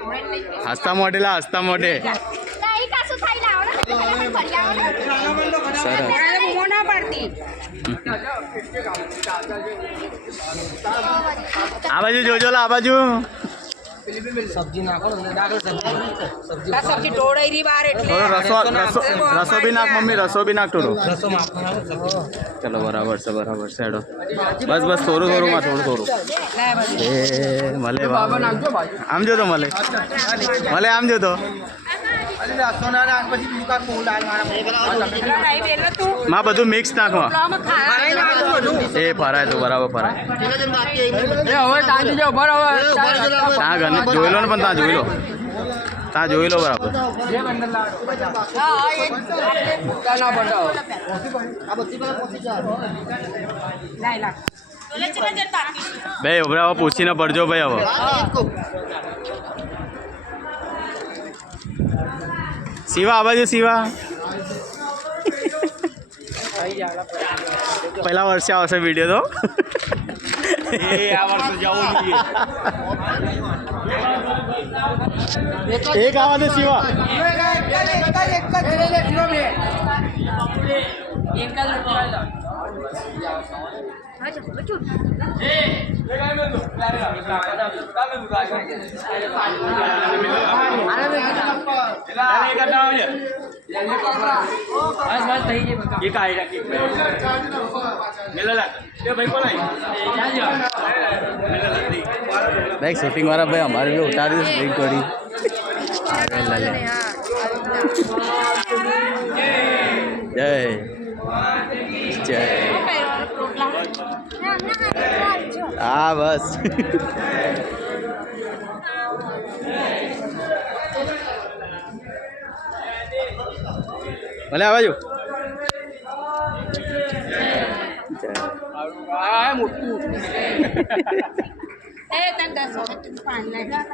હસતા મોઢે લા હસતા મોઢે સરસ આ બાજુ જોજો લા આ બાજુ સબ્જી નાખો સબ્જી ટોળાઈ રી બાર એટલે રસો બી નાખ મમ્મી રસો બી નાખ થોડું રસો ચલો બરાબર છે હેડો બસ બસ થોડું થોડું માં થોડું એ મળે આમ જો તો મળે આમ જો તો માં બધું મિક્સ નાખવા એ ફરાય તો બરાબર ફરાય ત્યાં જોઈ લો ને પણ ત્યાં જોઈ લો બરાબર ભાઈ ઉભરાવો પૂછીને પડજો ભાઈ હવે શિવા આ બાજુ શિવા પહેલા વર્ષે આવશે વિડીયો તો એક આવા દે શિવા भाई शूटिंग वाला भाई हमारे भी उतार दी स्प्रिंग करी जय जय हाँ बस भले आ बाजू એ તને 10 પાણી